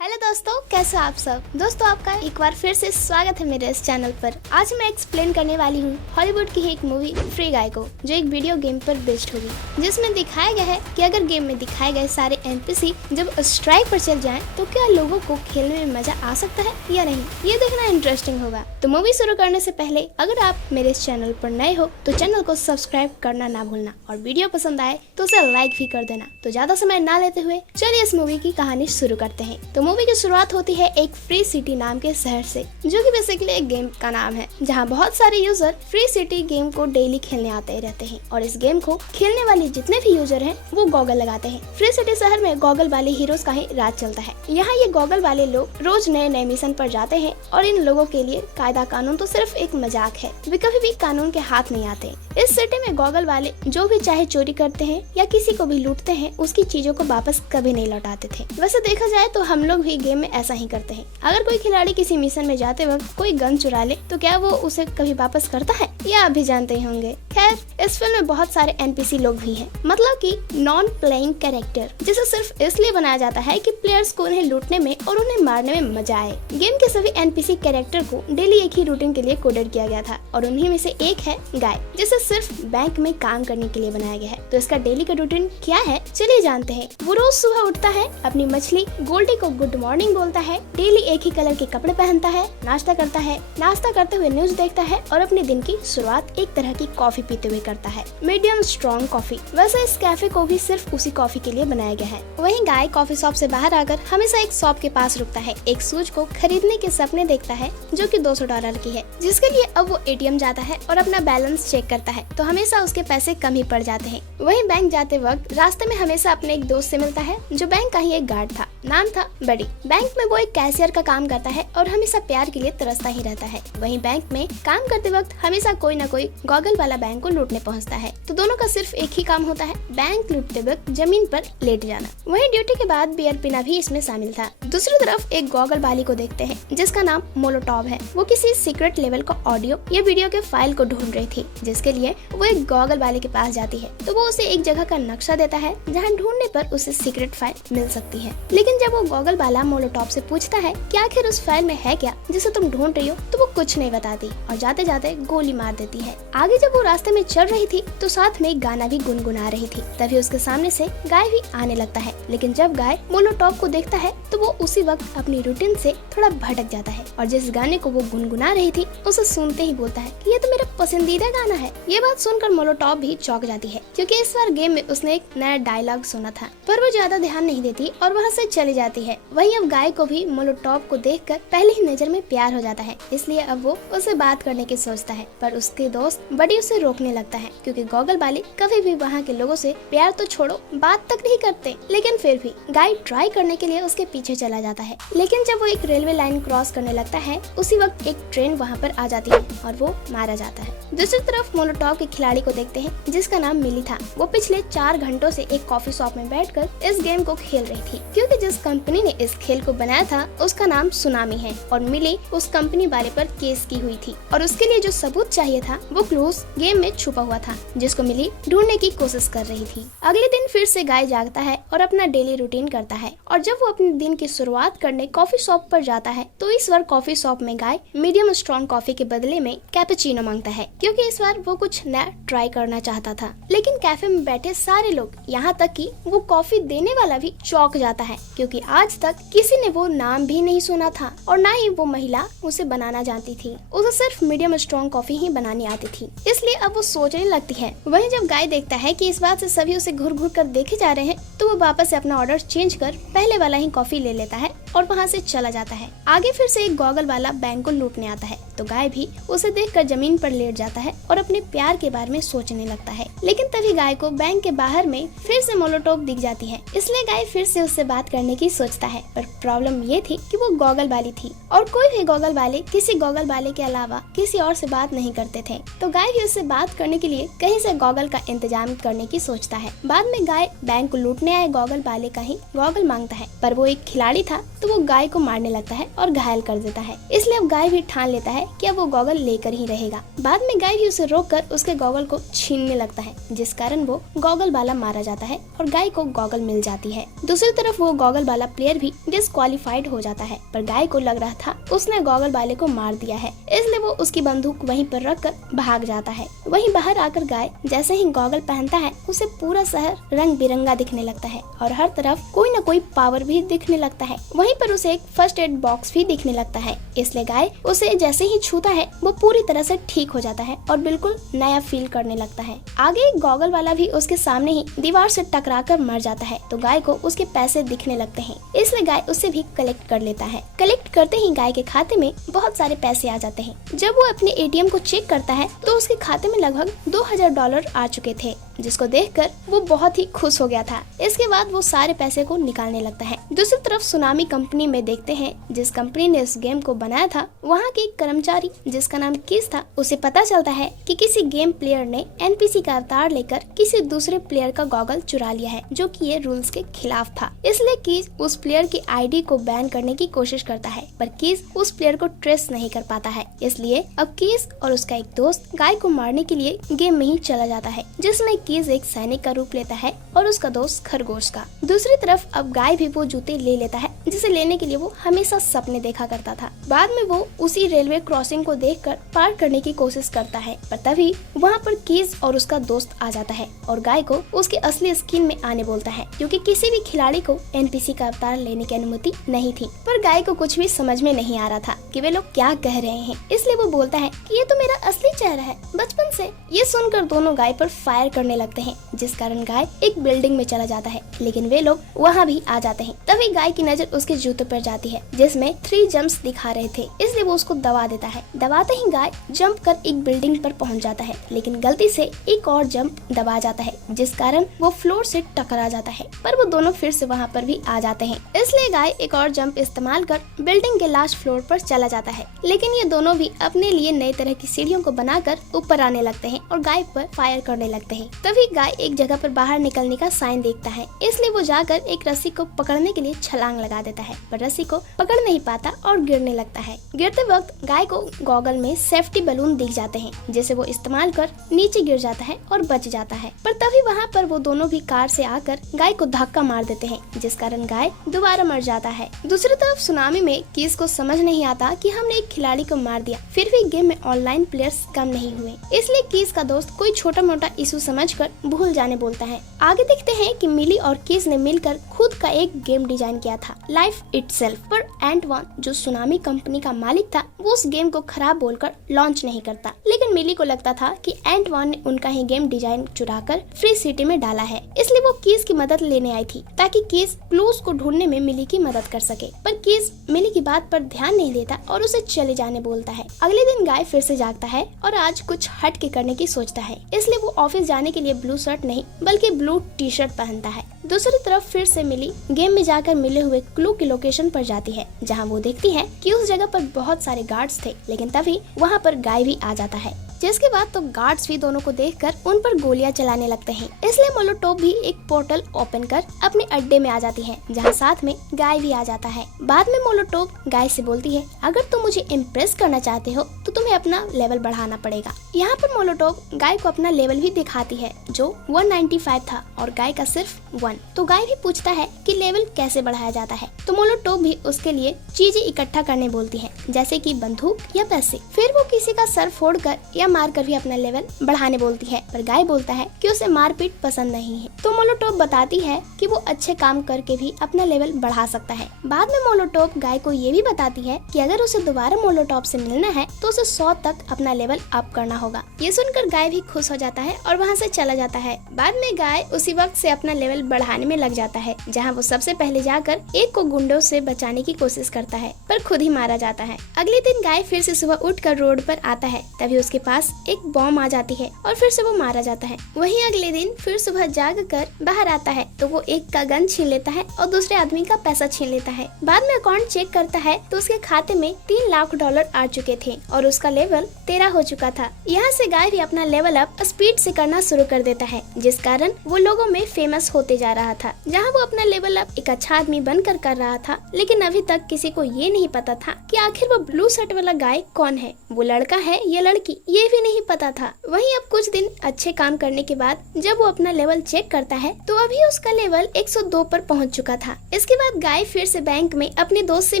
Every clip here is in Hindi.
हेलो दोस्तों, कैसे हो आप सब। दोस्तों, आपका एक बार फिर से स्वागत है मेरे इस चैनल पर। आज मैं एक्सप्लेन करने वाली हूँ हॉलीवुड की एक मूवी फ्री गाय को, जो एक वीडियो गेम पर बेस्ड होगी, जिसमें दिखाया गया है कि अगर गेम में दिखाए गए सारे एनपीसी जब स्ट्राइक पर चल जाएं, तो क्या लोगों को खेलने में मजा आ सकता है या नहीं, ये देखना इंटरेस्टिंग होगा। तो मूवी शुरू करने से पहले अगर आप मेरे इस चैनल पर नए हो तो चैनल को सब्सक्राइब करना ना भूलना, और वीडियो पसंद आए तो उसे लाइक भी कर देना। तो ज्यादा समय ना लेते हुए चलिए इस मूवी की कहानी शुरू करते हैं। तो मूवी की शुरुआत होती है एक फ्री सिटी नाम के शहर से, जो कि बेसिकली एक गेम का नाम है, जहां बहुत सारे यूजर फ्री सिटी गेम को डेली खेलने आते रहते हैं। और इस गेम को खेलने वाले जितने भी यूजर हैं वो गॉगल लगाते हैं। फ्री सिटी शहर में गॉगल वाले हीरोज का ही राज चलता है। यहाँ ये गॉगल वाले लोग रोज नए नए मिशन पर जाते हैं, और इन लोगों के लिए कायदा कानून तो सिर्फ एक मजाक है, वे कभी भी कानून के हाथ नहीं आते। इस सिटी में गॉगल वाले जो भी चाहे चोरी करते हैं या किसी को भी लूटते हैं, उसकी चीजों को वापस कभी नहीं लौटाते थे। वैसे देखा जाए तो हम लोग भी गेम में ऐसा ही करते हैं। अगर कोई खिलाड़ी किसी मिशन में जाते वक्त कोई गन चुरा ले तो क्या वो उसे कभी वापस करता है, या आप भी जानते ही होंगे। खैर, इस फिल्म में बहुत सारे एनपीसी लोग भी हैं, मतलब कि नॉन प्लेइंग कैरेक्टर, जिसे सिर्फ इसलिए बनाया जाता है कि प्लेयर्स को उन्हें लूटने में और उन्हें मारने में मजा आए। गेम के सभी एनपीसी कैरेक्टर को डेली एक ही रूटीन के लिए कोडेड किया गया था, और उन्हीं में से एक है गाय, जिसे सिर्फ बैंक में काम करने के लिए बनाया गया है। तो इसका डेली का रूटीन क्या है, चलिए जानते हैं। वो रोज सुबह उठता है, अपनी मछली गोल्डी को गुड मॉर्निंग बोलता है, डेली एक ही कलर के कपड़े पहनता है, नाश्ता करता है, नाश्ता करते हुए न्यूज देखता है, और अपने दिन की शुरुआत एक तरह की कॉफी पीते हुए करता है, मीडियम स्ट्रॉन्ग कॉफी। वैसे इस कैफे को भी सिर्फ उसी कॉफी के लिए बनाया गया है। वहीं गाय कॉफी शॉप से बाहर आकर हमेशा एक शॉप के पास रुकता है, एक शूज को खरीदने के सपने देखता है, जो कि $200 की है, जिसके लिए अब वो एटीएम जाता है और अपना बैलेंस चेक करता है, तो हमेशा उसके पैसे कम ही पड़ जाते हैं। वहीं बैंक जाते वक्त रास्ते में हमेशा अपने एक दोस्त से मिलता है, जो बैंक का ही एक गार्ड था, नाम था बडी। बैंक में वो एक कैशियर का काम करता है और हमेशा प्यार के लिए तरसता ही रहता है। वहीं बैंक में काम करते वक्त हमेशा कोई न कोई गॉगल वाला बैंक को लूटने पहुंचता है, तो दोनों का सिर्फ एक ही काम होता है, बैंक लूटते वक्त जमीन पर लेट जाना। वहीं ड्यूटी के बाद बियर पीना भी इसमें शामिल था। दूसरी तरफ एक गॉगल वाली को देखते हैं, जिसका नाम मोलोटॉव है। वो किसी सीक्रेट लेवल का ऑडियो या वीडियो के फाइल को ढूंढ रही थी, जिसके लिए वो एक गॉगल वाले के पास जाती है, तो वो उसे एक जगह का नक्शा देता है, जहाँ ढूंढने पर उसे सीक्रेट फाइल मिल सकती है। लेकिन जब वो गॉगल वाला मोलोटॉव से पूछता है कि आखिर उस फाइल में है क्या जिसे तुम ढूंढ रही हो, तो वो कुछ नहीं बताती और जाते जाते गोली मार देती है। आगे जब वो रास्ते में चल रही थी तो साथ में एक गाना भी गुनगुना रही थी। तभी उसके सामने से गाय भी आने लगता है, लेकिन जब गाय मोलोटॉव को देखता है तो वो उसी वक्त अपनी रूटीन से थोड़ा भटक जाता है, और जिस गाने को वो गुनगुना रही थी उसे सुनते ही बोलता है कि ये तो मेरा पसंदीदा गाना है। ये बात सुनकर मोलोटॉव भी चौंक जाती है, क्योंकि इस बार गेम में उसने एक नया डायलॉग सुना था, पर वो ज्यादा ध्यान नहीं देती और वहाँ से चली जाती है। वहीं अब गाय को भी मोलोटॉव को देखकर पहले ही नजर में प्यार हो जाता है, इसलिए अब वो उसे बात करने की सोचता है, पर उसके दोस्त बड़ी उसे रोकने लगता है, क्योंकि गॉगल वाले कभी भी वहाँ के लोगों से प्यार तो छोड़ो बात तक नहीं करते। लेकिन फिर भी गाय ट्राई करने के लिए उसके पीछे चला जाता है। लेकिन जब वो एक रेलवे लाइन क्रॉस करने लगता है, उसी वक्त एक ट्रेन वहाँ पर आ जाती है और वो मारा जाता है। दूसरी तरफ मोलोटॉव के खिलाड़ी को देखते हैं, जिसका नाम मिली था। वो पिछले 4 घंटों से एक कॉफी शॉप में बैठकर इस गेम को खेल रही थी, क्योंकि जिस कंपनी ने इस खेल को बनाया था उसका नाम सुनामी है, और मिली उस कंपनी वाले पर केस की हुई थी, और उसके लिए जो सबूत चाहिए था वो क्लूज गेम में छुपा हुआ था, जिसको मिली ढूंढने की कोशिश कर रही थी। अगले दिन फिर से गाय जागता है और अपना डेली रूटीन करता है, और जब वो अपने दिन की शुरुआत करने कॉफी शॉप पर जाता है, तो इस बार कॉफी शॉप में गाय मीडियम स्ट्रॉन्ग कॉफी के बदले में कैपेचिनो मांगता है, क्योंकि इस बार वो कुछ नया ट्राई करना चाहता था। लेकिन कैफे में बैठे सारे लोग, यहाँ तक कि वो कॉफी देने वाला भी चौंक जाता है, क्योंकि आज तक किसी ने वो नाम भी नहीं सुना था, और ना ही वो महिला उसे बनाना जानती थी। उसे सिर्फ मीडियम स्ट्रॉन्ग कॉफी ही बनानी आती थी, इसलिए अब वो सोचने लगती है। वहीं जब गाय देखता है कि इस बात से सभी उसे घूर घूर कर देखे जा रहे हैं, तो वो वापस से अपना ऑर्डर चेंज कर पहले वाला ही कॉफी ले लेता है और वहाँ से चला जाता है। आगे फिर से एक गॉगल वाला बैंक को लूटने आता है, तो गाय भी उसे देखकर जमीन पर लेट जाता है और अपने प्यार के बारे में सोचने लगता है। लेकिन तभी गाय को बैंक के बाहर में फिर से मोलोटॉव दिख जाती है, इसलिए गाय फिर से उससे बात करने की सोचता है। पर प्रॉब्लम ये थी कि वो गॉगल वाली थी, और कोई भी गॉगल वाले किसी गॉगल वाले के अलावा किसी और से बात नहीं करते थे। तो गाय भी उससे बात करने के लिए कहीं से गॉगल का इंतजाम करने की सोचता है। बाद में गाय बैंक को लूटने आए गॉगल वाले का ही गॉगल मांगता है, पर वो एक खिलाड़ी था, तो वो गाय को मारने लगता है और घायल कर देता है। इसलिए अब गाय भी ठान लेता है कि अब वो गॉगल लेकर ही रहेगा। बाद में गाय भी उसे रोककर उसके गॉगल को छीनने लगता है, जिस कारण वो गॉगल वाला मारा जाता है और गाय को गॉगल मिल जाती है। दूसरी तरफ वो गॉगल वाला प्लेयर भी डिस्क्वालीफाइड हो जाता है, पर गाय को लग रहा था उसने गॉगल वाले को मार दिया है, इसलिए वो उसकी बंदूक वहीं पर रखकर भाग जाता है। वहीं बाहर आकर गाय जैसे ही गॉगल पहनता है उसे पूरा शहर रंग बिरंगा दिखने लगता है और हर तरफ कोई न कोई पावर भी दिखने लगता है। वहीं पर उसे एक फर्स्ट एड बॉक्स भी दिखने लगता है, इसलिए गाय उसे जैसे ही छूता है वो पूरी तरह से ठीक हो जाता है और बिल्कुल नया फील करने लगता है। आगे गॉगल वाला भी उसके सामने ही दीवार से टकराकर मर जाता है, तो गाय को उसके पैसे दिखने लगते हैं, इसलिए गाय उसे भी कलेक्ट कर लेता है। कलेक्ट करते ही गाय के खाते में बहुत सारे पैसे आ जाते हैं। जब वो अपने एटीएम को चेक करता है तो उसके खाते में लगभग $2000 आ चुके थे, जिसको देखकर वो बहुत ही खुश हो गया था। इसके बाद वो सारे पैसे को निकालने लगता है। दूसरी तरफ सुनामी कंपनी में देखते हैं, जिस कंपनी ने इस गेम को बनाया था वहाँ के एक कर्मचारी जिसका नाम कीज था, उसे पता चलता है कि किसी गेम प्लेयर ने एनपीसी का अवतार लेकर किसी दूसरे प्लेयर का गॉगल चुरा लिया है, जो कि ये रूल्स के खिलाफ था। इसलिए कीज उस प्लेयर की आईडी को बैन करने की कोशिश करता है, पर कीज उस प्लेयर को ट्रेस नहीं कर पाता है। इसलिए अब कीज और उसका एक दोस्त गाय को मारने के लिए गेम में ही चला जाता है, जिसमें कीज एक सैनिक का रूप लेता है और उसका दोस्त खरगोश का। दूसरी तरफ अब गाय भी वो जूते ले लेता है जिसे लेने के लिए वो हमेशा सपने देखा करता था। बाद में वो उसी रेलवे क्रॉसिंग को देखकर पार करने की कोशिश करता है, पर तभी वहाँ पर कीज और उसका दोस्त आ जाता है और गाय को उसके असली स्किन में आने बोलता है, क्योंकि किसी भी खिलाड़ी को एनपीसी का अवतार लेने की अनुमति नहीं थी। पर गाय को कुछ भी समझ में नहीं आ रहा था कि वे लोग क्या कह रहे हैं, इसलिए वो बोलता है कि ये तो मेरा असली चेहरा है बचपन से। ये सुनकर दोनों गाय पर फायर करने लगते हैं, जिस कारण गाय एक बिल्डिंग में चला जाता है, लेकिन वे लोग वहाँ भी आ जाते हैं। तभी गाय की नजर उसके जूते पर जाती है, जिसमें 3 जंप्स दिखा रहे थे, इसलिए वो उसको दबा देता है। दबाते ही गाय जंप कर एक बिल्डिंग पर पहुँच जाता है, लेकिन गलती से एक और जंप दबा जाता है, जिस कारण वो फ्लोर से टकरा जाता है। पर वो दोनों फिर से वहाँ पर भी आ जाते हैं, इसलिए गाय एक और जंप इस्तेमाल कर बिल्डिंग के लास्ट फ्लोर पर चला जाता है। लेकिन ये दोनों भी अपने लिए नए तरह की सीढ़ियों को बनाकर ऊपर आने लगते हैं और गाय पर फायर करने लगते हैं। तभी गाय एक जगह पर बाहर निकलने का साइन देखता है, इसलिए वो जाकर एक रस्सी को पकड़ने के लिए छलांग लगा देता है, पर रस्सी को पकड़ नहीं पाता और गिरने लगता है। गिरते वक्त गाय को गॉगल में सेफ्टी बलून दिख जाते हैं, जिसे वो इस्तेमाल कर नीचे गिर जाता है और बच जाता है। पर तभी वहाँ पर वो दोनों भी कार से आकर गाय को धक्का मार देते हैं, जिस कारण गाय दोबारा मर जाता है। दूसरी तरफ सुनामी में कीज को समझ नहीं आता कि हमने एक खिलाड़ी को मार दिया, फिर भी गेम में ऑनलाइन प्लेयर्स कम नहीं हुए, इसलिए कीज का दोस्त कोई छोटा मोटा इशू समझकर भूल जाने बोलता है। आगे देखते हैं कि मिली और कीज ने मिलकर खुद का एक गेम डिजाइन किया था, लाइफ इटसेल्फ। पर एंटवान जो सुनामी कंपनी का मालिक था, वो उस गेम को खराब बोलकर लॉन्च नहीं करता, लेकिन मिली को लगता था कि एंटवान ने उनका ही गेम डिजाइन चुराकर फ्री सिटी में डाला है, इसलिए वो कीज की मदद लेने आई थी ताकि कीज क्लूज को ढूंढने में मिली की मदद कर सके। पर कीज मिली की बात पर ध्यान नहीं देता और उसे चले जाने बोलता है। अगले दिन गाय फिर से जागता है और आज कुछ हट के करने की सोचता है, इसलिए वो ऑफिस जाने के लिए ब्लू शर्ट नहीं बल्कि ब्लू टी शर्ट पहनता है। दूसरी तरफ फिर से मिली गेम में जाकर मिले हुए क्लू की लोकेशन पर जाती है, जहां वो देखती है कि उस जगह पर बहुत सारे गार्ड्स थे, लेकिन तभी वहां पर गाय भी आ जाता है, जिसके बाद तो गार्ड्स भी दोनों को देखकर उन पर गोलियां चलाने लगते हैं। इसलिए मोलोटोव भी एक पोर्टल ओपन कर अपने अड्डे में आ जाती है, जहां साथ में गाय भी आ जाता है। बाद में मोलोटोव गाय से बोलती है, अगर तुम मुझे इम्प्रेस करना चाहते हो तो तुम्हें अपना लेवल बढ़ाना पड़ेगा। यहाँ पर मोलोटोव गाय को अपना लेवल भी दिखाती है, जो 195 था और गाय का सिर्फ 1। तो गाय भी पूछता है कि लेवल कैसे बढ़ाया जाता है, तो मोलोटोव भी उसके लिए चीजें इकट्ठा करने बोलती है, जैसे कि बंदूक या पैसे। फिर वो किसी का सर फोड़ कर या मार कर भी अपना लेवल बढ़ाने बोलती है, पर गाय बोलता है कि उसे मारपीट पसंद नहीं है। तो मोलोटोव बताती है कि वो अच्छे काम करके भी अपना लेवल बढ़ा सकता है। बाद में मोलोटोव गाय को ये भी बताती है कि अगर उसे दोबारा मोलोटोव से मिलना है तो उसे 100 तक अपना लेवल अप करना होगा। ये सुनकर गाय भी खुश हो जाता है और वहाँ से चला जाता है। बाद में गाय उसी वक्त से अपना लेवल बढ़ाने में लग जाता है, जहाँ वो सबसे पहले जाकर एक को गुंडों से बचाने की कोशिश करता है, पर खुद ही मारा जाता है। अगले दिन गाय फिर से सुबह उठकर रोड पर आता है, तभी उसके पास पास एक बॉम्ब आ जाती है और फिर से वो मारा जाता है। वहीं अगले दिन फिर सुबह जाग कर बाहर आता है तो वो एक का गन छीन लेता है और दूसरे आदमी का पैसा छीन लेता है। बाद में अकाउंट चेक करता है तो उसके खाते में $3 लाख आ चुके थे और उसका लेवल 13 हो चुका था। यहाँ से गाय भी अपना लेवल अप स्पीड से करना शुरू कर देता है, जिस कारण वो लोगों में फेमस होते जा रहा था। जहाँ वो अपना लेवल अप एक अच्छा आदमी बनकर कर रहा था, लेकिन अभी तक किसी को ये नहीं पता था कि आखिर वो ब्लू शर्ट वाला गाय कौन है, वो लड़का है या लड़की, ये भी नहीं पता था। वहीं अब कुछ दिन अच्छे काम करने के बाद जब वो अपना लेवल चेक करता है तो अभी उसका लेवल 102 पर पहुंच चुका था। इसके बाद गाय फिर से बैंक में अपने दोस्त से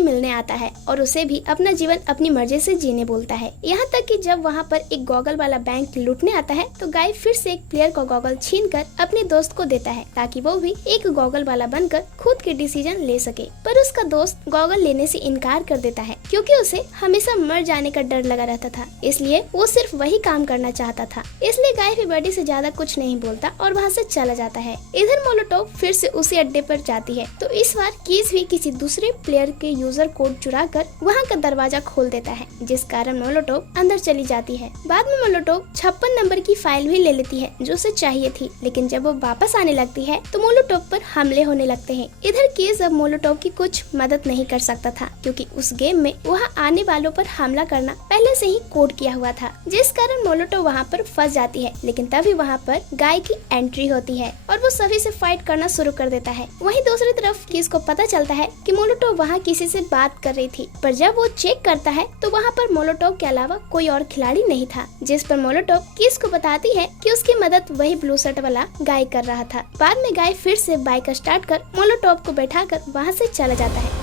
मिलने आता है और उसे भी अपना जीवन अपनी मर्जी से जीने बोलता है। यहाँ तक कि जब वहाँ पर एक गॉगल वाला बैंक लूटने आता है तो गाय फिर से एक प्लेयर को गॉगल छीनकर अपने दोस्त को देता है ताकि वो भी एक गॉगल वाला बनकर खुद के डिसीजन ले सके। पर उसका दोस्त गॉगल लेने से इनकार कर देता है क्योंकि उसे हमेशा मर जाने का डर लगा रहता था, इसलिए वो सिर्फ वही काम करना चाहता था। इसलिए गाय भी बड़ी से ज्यादा कुछ नहीं बोलता और वहाँ से चला जाता है। इधर मोलोटोव फिर से उसी अड्डे पर जाती है तो इस बार कीज भी किसी दूसरे प्लेयर के यूजर कोड चुरा कर वहाँ का दरवाजा खोल देता है, जिस कारण मोलोटोव अंदर चली जाती है। बाद में मोलोटोव 56 नंबर की फाइल भी ले लेती है जो उसे चाहिए थी, लेकिन जब वो वापस आने लगती है तो मोलोटोव पर हमले होने लगते हैं। इधर कीज अब मोलोटोव की कुछ मदद नहीं कर सकता था क्योंकि उस गेम में वहाँ आने वालों पर हमला करना पहले से ही कोड किया हुआ था, जिस कारण मोलोटोव वहाँ पर फंस जाती है। लेकिन तभी वहाँ पर गाय की एंट्री होती है और वो सभी से फाइट करना शुरू कर देता है। वहीं दूसरी तरफ कीज को पता चलता है कि मोलोटोव वहाँ किसी से बात कर रही थी, पर जब वो चेक करता है तो वहाँ पर मोलोटोव के अलावा कोई और खिलाड़ी नहीं था, जिस पर मोलोटोव कीज को बताती है कि उसकी मदद वही ब्लू शर्ट वाला गाय कर रहा था। बाद में गाय फिर से बाइक स्टार्ट कर मोलोटोव को बैठाकर वहाँ से चला जाता है,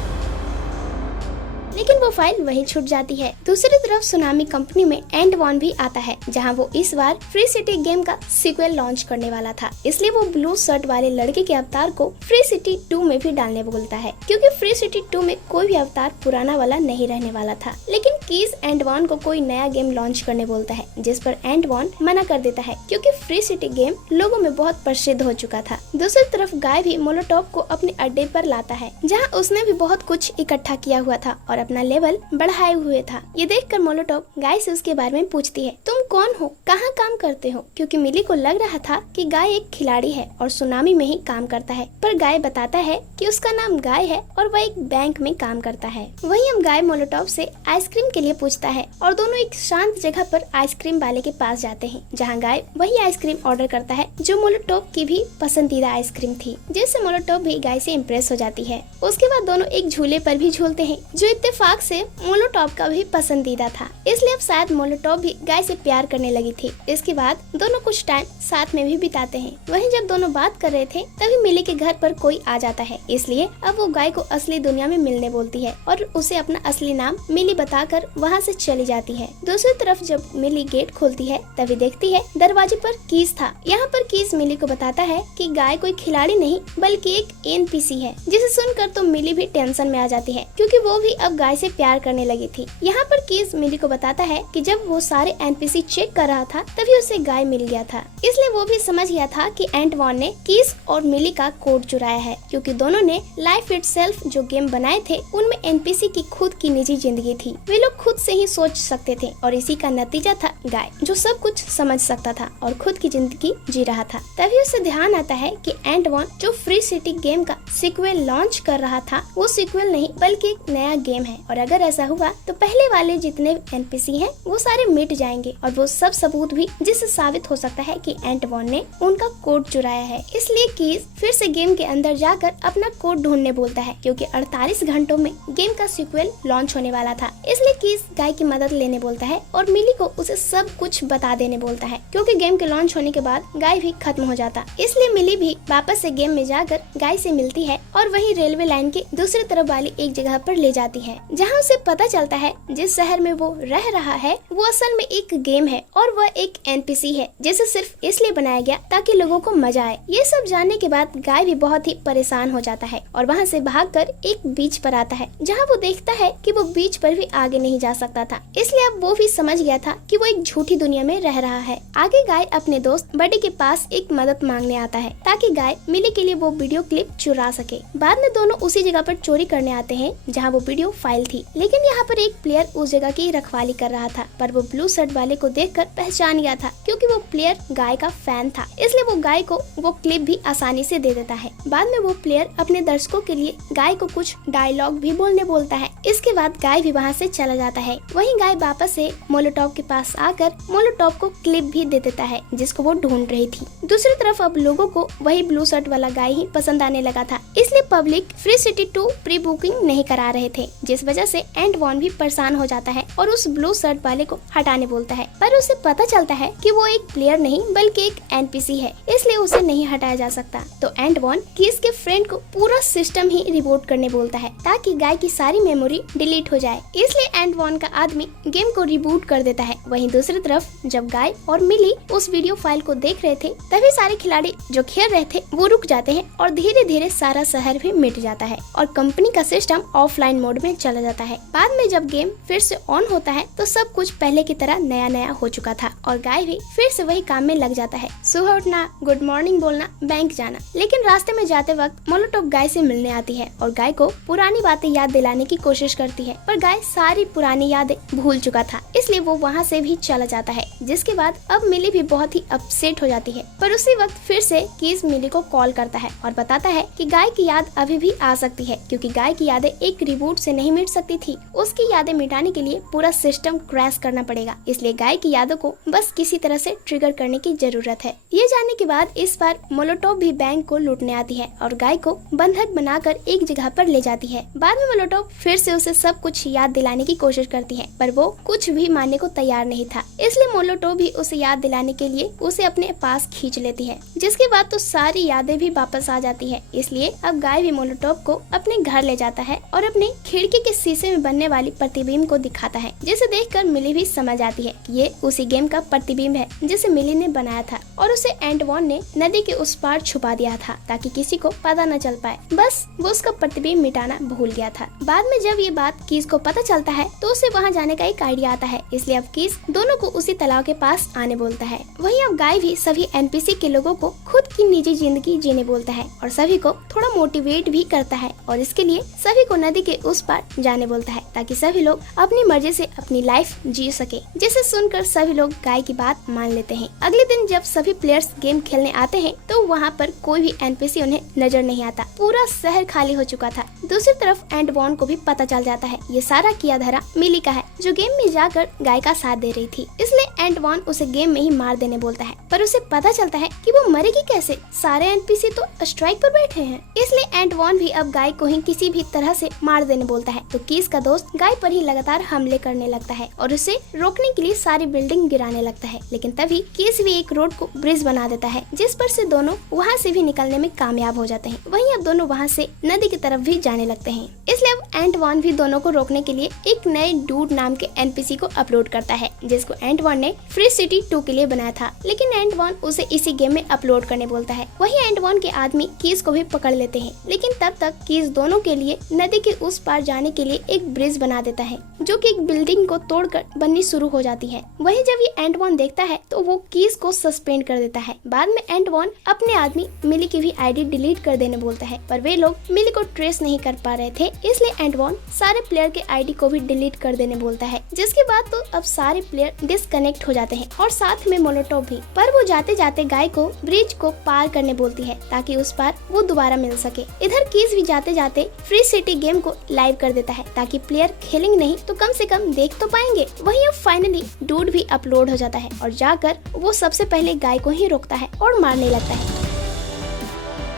लेकिन वो फाइल वहीं छूट जाती है। दूसरी तरफ सुनामी कंपनी में एंड वन भी आता है, जहां वो इस बार फ्री सिटी गेम का सीक्वल लॉन्च करने वाला था, इसलिए वो ब्लू शर्ट वाले लड़के के अवतार को फ्री सिटी 2 में भी डालने बोलता है क्योंकि फ्री सिटी 2 में कोई भी अवतार पुराना वाला नहीं रहने वाला था। लेकिन कीज एंड वन को कोई नया गेम लॉन्च करने बोलता है, जिस पर एंड वन मना कर देता है क्योंकि फ्री सिटी गेम लोगों में बहुत प्रसिद्ध हो चुका था। दूसरी तरफ गाय भी मोलोटोव को अपने अड्डे पर लाता है, जहाँ उसने भी बहुत कुछ इकट्ठा किया हुआ था और अपना लेवल बढ़ाए हुए था। ये देखकर मोलोटोव गाय से उसके बारे में पूछती है, तुम कौन हो, कहाँ काम करते हो? क्योंकि मिली को लग रहा था कि गाय एक खिलाड़ी है और सुनामी में ही काम करता है, पर गाय बताता है कि उसका नाम गाय है और वह एक बैंक में काम करता है। वहीं अब गाय मोलोटोव से आइसक्रीम के लिए पूछता है और दोनों एक शांत जगह पर आइसक्रीम वाले के पास जाते हैं, जहाँ गाय वही आइसक्रीम ऑर्डर करता है जो मोलोटोव की भी पसंदीदा आइसक्रीम थी, जिससे मोलोटोव भी गाय से इम्प्रेस हो जाती है। उसके बाद दोनों एक झूले पर भी झूलते हैं जो इत्तेफाक से मोलोटोव का भी पसंदीदा था, इसलिए अब शायद मोलोटोव भी गाय से प्यार करने लगी थी। इसके बाद दोनों कुछ टाइम साथ में भी बिताते हैं। वहीं जब दोनों बात कर रहे थे तभी मिली के घर पर कोई आ जाता है, इसलिए अब वो गाय को असली दुनिया में मिलने बोलती है और उसे अपना असली नाम मिली बताकर वहाँ से चली जाती है। दूसरी तरफ जब मिली गेट खोलती है तभी देखती है दरवाजे पर कीज था। यहाँ पर कीज मिली को बताता है कि गाय कोई खिलाड़ी नहीं बल्कि एक एनपीसी है, जिसे सुनकर तो मिली भी टेंशन में आ जाती है क्योंकि वो भी अब गाय से प्यार करने लगी थी। यहाँ पर कीज मिली को बताता है कि जब वो सारे एनपीसी चेक कर रहा था तभी उसे गाय मिल गया था, इसलिए वो भी समझ गया था कि एंड वन ने कीज और मिली का कोड चुराया है क्योंकि दोनों ने लाइफ इटसेल्फ जो गेम बनाए थे उनमें एनपीसी की खुद की निजी जिंदगी थी। वे लोग खुद से ही सोच सकते थे और इसी का नतीजा था गाय जो सब कुछ समझ सकता था और खुद की जिंदगी जी रहा था। तभी उसे ध्यान आता है कि एंड वन जो फ्री सिटी गेम का सीक्वल लॉन्च कर रहा था वो सीक्वल नहीं बल्कि एक नया गेम है, और अगर ऐसा हुआ तो पहले वाले जितने एनपीसी हैं वो सारे मिट जाएंगे और वो सब सबूत भी जिससे साबित हो सकता है कि एंड वन ने उनका कोड चुराया है। इसलिए कीज फिर से गेम के अंदर जाकर अपना कोड ढूंढने बोलता है क्योंकि 48 घंटों में गेम का सीक्वल लॉन्च होने वाला था। इसलिए कीज गाय की मदद लेने बोलता है और मिली को उसे सब कुछ बता देने बोलता है क्योंकि गेम के लॉन्च होने के बाद गाय भी खत्म हो जाता। इसलिए मिली भी वापस से गेम में जाकर गाय से मिलती है और वही रेलवे लाइन के दूसरी तरफ वाली एक जगह पर ले जाती है, जहाँ उसे पता चलता है जिस शहर में वो रह रहा है वो असल में एक गेम है और वह एक एनपीसी है जिसे सिर्फ इसलिए बनाया गया ताकि लोगों को मजा आए। ये सब जानने के बाद गाय भी बहुत ही परेशान हो जाता है और वहाँ से भागकर एक बीच पर आता है, जहाँ वो देखता है कि वो बीच पर भी आगे नहीं नहीं जा सकता था, इसलिए अब वो भी समझ गया था कि वो एक झूठी दुनिया में रह रहा है। आगे गाय अपने दोस्त बडी के पास एक मदद मांगने आता है ताकि गाय मिली के लिए वो वीडियो क्लिप चुरा सके। बाद में दोनों उसी जगह पर चोरी करने आते हैं जहाँ वो वीडियो फाइल थी, लेकिन यहाँ पर एक प्लेयर उस जगह की रखवाली कर रहा था, पर वो ब्लू शर्ट वाले को देखकर पहचान गया था क्योंकि वो प्लेयर गाय का फैन था, इसलिए वो गाय को वो क्लिप भी आसानी से दे देता है। बाद में वो प्लेयर अपने दर्शकों के लिए गाय को कुछ डायलॉग भी बोलने बोलता है। इसके बाद गाय भी वहाँ से चला जाता है। वहीं गाय वापस से मोलोटॉव के पास आकर मोलोटॉव को क्लिप भी दे देता है जिसको वो ढूंढ रही थी। दूसरी तरफ अब लोगों को वही ब्लू शर्ट वाला गाय ही पसंद आने लगा था, इसलिए public free city 2 pre booking नहीं करा रहे थे, जिस वजह से एंड वॉन भी परेशान हो जाता है और उस ब्लू शर्ट वाले को हटाने बोलता है, पर उसे पता चलता है कि वो एक प्लेयर नहीं बल्कि एक एनपीसी है, इसलिए उसे नहीं हटाया जा सकता। तो एंड वॉन कीस के फ्रेंड को पूरा सिस्टम ही रिबूट करने बोलता है ताकि गाय की सारी मेमोरी डिलीट हो जाए, इसलिए एंड वॉन का आदमी गेम को रिबूट कर देता है। वहीं दूसरी तरफ जब गाय और मिली उस वीडियो फाइल को देख रहे थे तभी सारे खिलाड़ी जो खेल रहे थे वो रुक जाते हैं और धीरे धीरे सारा शहर भी मिट जाता है और कंपनी का सिस्टम ऑफलाइन मोड में चला जाता है। बाद में जब गेम फिर से ऑन होता है तो सब कुछ पहले की तरह नया नया हो चुका था और गाय भी फिर से वही काम में लग जाता है, सुबह उठना, गुड मॉर्निंग बोलना, बैंक जाना। लेकिन रास्ते में जाते वक्त मोलोटॉव गाय से मिलने आती है और गाय को पुरानी बातें याद दिलाने की कोशिश करती है, पर गाय सारी पुरानी यादें भूल चुका था, इसलिए वो वहाँ से भी चला जाता है। जिसके बाद अब मिली भी बहुत ही अपसेट हो जाती है, पर उसी वक्त फिर से कीस मिली को कॉल करता है और बताता है कि गाय की याद अभी भी आ सकती है क्योंकि गाय की यादें एक रिबूट से नहीं मिट सकती थी। उसकी यादें मिटाने के लिए पूरा सिस्टम क्रैश करना पड़ेगा, इसलिए गाय की यादों को बस किसी तरह से ट्रिगर करने की जरूरत है। ये जानने के बाद इस बार मोलोटॉव भी बैंक को लूटने आती है और गाय को बंधक बनाकर एक जगह पर ले जाती है। बाद में मोलोटॉव फिर से उसे सब कुछ याद दिलाने की कोशिश करती है, पर वो कुछ भी मानने को तैयार नहीं था, इसलिए मोलोटॉव भी उसे याद दिलाने के लिए उसे अपने पास खींच लेती है। जिसके बाद तो सारी यादें भी वापस आ जाती है, इसलिए अब गाय भी मोलोटॉव को अपने घर ले जाता है और अपने खिड़की के शीशे में बनने वाली प्रतिबिंब को दिखाता है, जिसे देखकर मिली भी समझ आती है कि ये उसी गेम का प्रतिबिंब है जिसे मिली ने बनाया था और उसे एंड वॉन ने नदी के उस पार छुपा दिया था ताकि किसी को पता न चल पाए। बस वो उसका प्रतिबिंब मिटाना भूल गया था। बाद में जब ये बात कीस को पता चलता है तो उसे वहाँ जाने का एक आइडिया आता है, इसलिए अब कीस दोनों को उसी तालाब के पास आने बोलता है। वहीं अब गाय भी सभी एनपीसी के लोगों को खुद की निजी जिंदगी जीने बोलता है और सभी को थोड़ा मोटिवेट भी करता है और इसके लिए सभी को नदी के उस पार जाने बोलता है ताकि सभी लोग अपनी मर्जी से अपनी लाइफ जी सके, जिसे सुनकर सभी लोग गाय की बात मान लेते हैं। अगले दिन जब सभी प्लेयर्स गेम खेलने आते हैं तो वहाँ पर कोई भी एनपीसी उन्हें नजर नहीं आता, पूरा शहर खाली हो चुका था। दूसरी तरफ एंड वॉन को भी पता चल जाता है ये सारा किया धरा मिली का है जो गेम में जाकर गाय का साथ दे रही थी, इसलिए एंड वॉन उसे गेम में ही मार देने बोलता है, पर उसे पता चलता है कि वो मरेगी कैसे, सारे एनपीसी तो स्ट्राइक पर बैठे हैं, इसलिए एंड वॉन भी अब गाय को ही किसी भी तरह से मार देने बोलता है। तो कीस का दोस्त गाय पर ही लगातार हमले करने लगता है और उसे रोकने के लिए सारी बिल्डिंग गिराने लगता है, लेकिन तभी कीस भी एक रोड को ब्रिज बना देता है जिस पर से दोनों वहाँ से भी निकलने में कामयाब हो जाते हैं। वहीं अब दोनों वहाँ से नदी की तरफ भी जाने लगते हैं, इसलिए अब एंड वॉन भी दोनों को रोकने के लिए एक नए डूड नाम के एनपीसी को अपलोड करता है जिसको एंड वॉन ने फ्री सिटी 2 के लिए बनाया था, लेकिन एंड वॉन उसे इसी गेम में अपलोड करने बोलता है। वहीं एंड वॉन के आदमी कीस को भी पकड़ लेते हैं, लेकिन तब तक कीस दोनों के लिए नदी के उस पार जाने के लिए एक ब्रिज बना देता है जो कि एक बिल्डिंग को तोड़कर बननी शुरू हो जाती है। वहीं जब ये एंड वॉन देखता है तो वो कीस को सस्पेंड कर देता है। बाद में एंड वॉन अपने आदमी मिली की भी आईडी डिलीट कर देने बोलता है, पर वे लोग मिली को ट्रेस नहीं कर पा रहे थे, इसलिए एंड वॉन सारे प्लेयर के आईडी को भी डिलीट कर देने बोलता है। जिसके बाद तो अब सारे प्लेयर डिस्कनेक्ट हो जाते हैं और साथ में मोलोटॉव भी, पर वो जाते जाते गाय को ब्रिज को पार करने बोलती है ताकि उस पार वो दोबारा मिल सके। इधर कीस भी जाते जाते फ्री सिटी गेम को लाइव कर देता है ताकि प्लेयर खेलेंगे नहीं तो कम से कम देख तो पाएंगे। वहीं अब फाइनली डूड भी अपलोड हो जाता है और जाकर वो सबसे पहले गाय को ही रोकता है और मारने लगता है।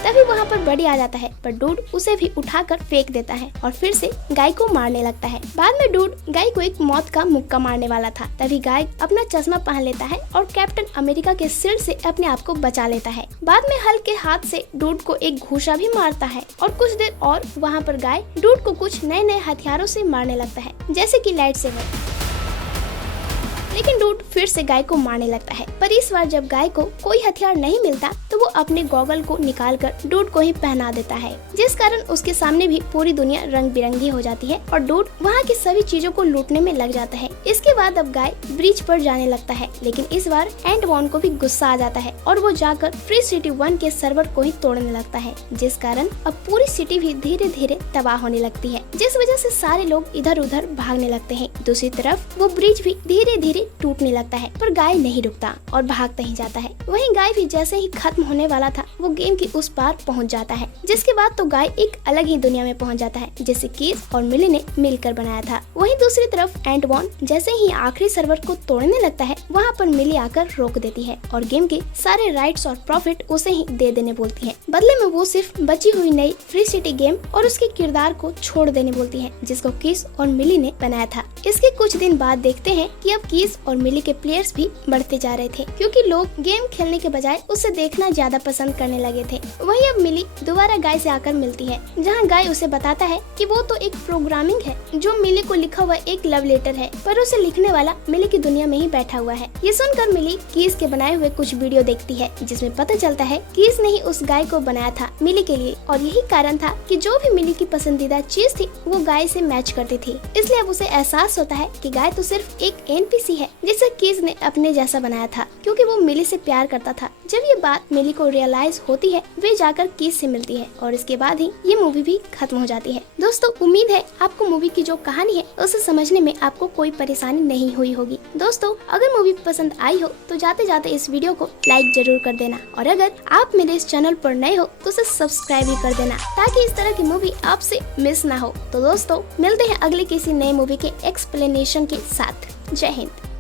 तभी वहाँ पर बडी आ जाता है, पर डूड उसे भी उठाकर फेंक देता है और फिर से गाय को मारने लगता है। बाद में डूड गाय को एक मौत का मुक्का मारने वाला था, तभी गाय अपना चश्मा पहन लेता है और कैप्टन अमेरिका के सिर से अपने आप को बचा लेता है। बाद में हल्के हाथ से डूड को एक घूसा भी मारता है और कुछ देर और वहाँ पर गाय डूड को कुछ नए नए हथियारों से मारने लगता है, जैसे कि लाइट सेवर। लेकिन डूड फिर से गाय को मारने लगता है। पर इस बार जब गाय को कोई हथियार नहीं मिलता तो वो अपने गॉगल को निकालकर डूड को ही पहना देता है, जिस कारण उसके सामने भी पूरी दुनिया रंग बिरंगी हो जाती है और डूड वहाँ की सभी चीजों को लूटने में लग जाता है। इसके बाद अब गाय ब्रिज पर जाने लगता है, लेकिन इस बार एंटवॉन को भी गुस्सा आ जाता है और वो जाकर फ्री सिटी 1 के सर्वर को ही तोड़ने लगता है, जिस कारण अब पूरी सिटी भी धीरे धीरे तबाह होने लगती है, जिस वजह से सारे लोग इधर उधर भागने लगते हैं। दूसरी तरफ वो ब्रिज भी धीरे धीरे टूटने लगता है, पर गाय नहीं रुकता और भागता ही जाता है। वहीं गाय भी जैसे ही खत्म होने वाला था वो गेम की उस पार पहुंच जाता है, जिसके बाद तो गाय एक अलग ही दुनिया में पहुंच जाता है, जिसे कीस और मिली ने मिलकर बनाया था। वहीं दूसरी तरफ एंटवॉन जैसे ही आखिरी सर्वर को तोड़ने लगता है, वहाँ पर मिली आकर रोक देती है और गेम के सारे राइट्स और प्रॉफिट उसे ही दे देने बोलती है। बदले में वो सिर्फ बची हुई नई फ्री सिटी गेम और उसके किरदार को छोड़ देने बोलती है, जिसको किस और मिली ने बनाया था। इसके कुछ दिन बाद देखते हैं कि अब किस और मिली के प्लेयर्स भी बढ़ते जा रहे थे, क्योंकि लोग गेम खेलने के बजाय उसे देखना ज्यादा पसंद करने लगे थे। वहीं अब मिली दोबारा गाय से आकर मिलती है, जहां गाय उसे बताता है कि वो तो एक प्रोग्रामिंग है जो मिली को लिखा हुआ एक लव लेटर है, पर उसे लिखने वाला मिली की दुनिया में ही बैठा हुआ है। ये सुनकर मिली किस के बनाए हुए कुछ वीडियो देखती है, जिसमें पता चलता है किस ने ही उस गाय को बनाया था मिली के लिए, और यही कारण था कि जो भी मिली की पसंदीदा चीज थी वो गाय से मैच करती थी। इसलिए अब उसे एहसास होता है कि गाय तो सिर्फ एक एनपीसी है जिसे किस ने अपने जैसा बनाया था, क्योंकि वो मिली से प्यार करता था। जब ये बात मिली को रियलाइज होती है, वे जाकर किस से मिलती है और इसके बाद ही ये मूवी भी खत्म हो जाती है। दोस्तों, उम्मीद है आपको मूवी की जो कहानी है उसे समझने में आपको कोई परेशानी नहीं हुई होगी। दोस्तों, अगर मूवी पसंद आई हो तो जाते जाते इस वीडियो को लाइक जरूर कर देना, और अगर आप मेरे इस चैनल पर नए हो तो उसे सब्सक्राइब भी कर देना, ताकि इस तरह की मूवी आपसे मिस ना हो। तो दोस्तों, मिलते हैं अगले किसी नए मूवी के एक्सप्लेनेशन के साथ। जय हिंद।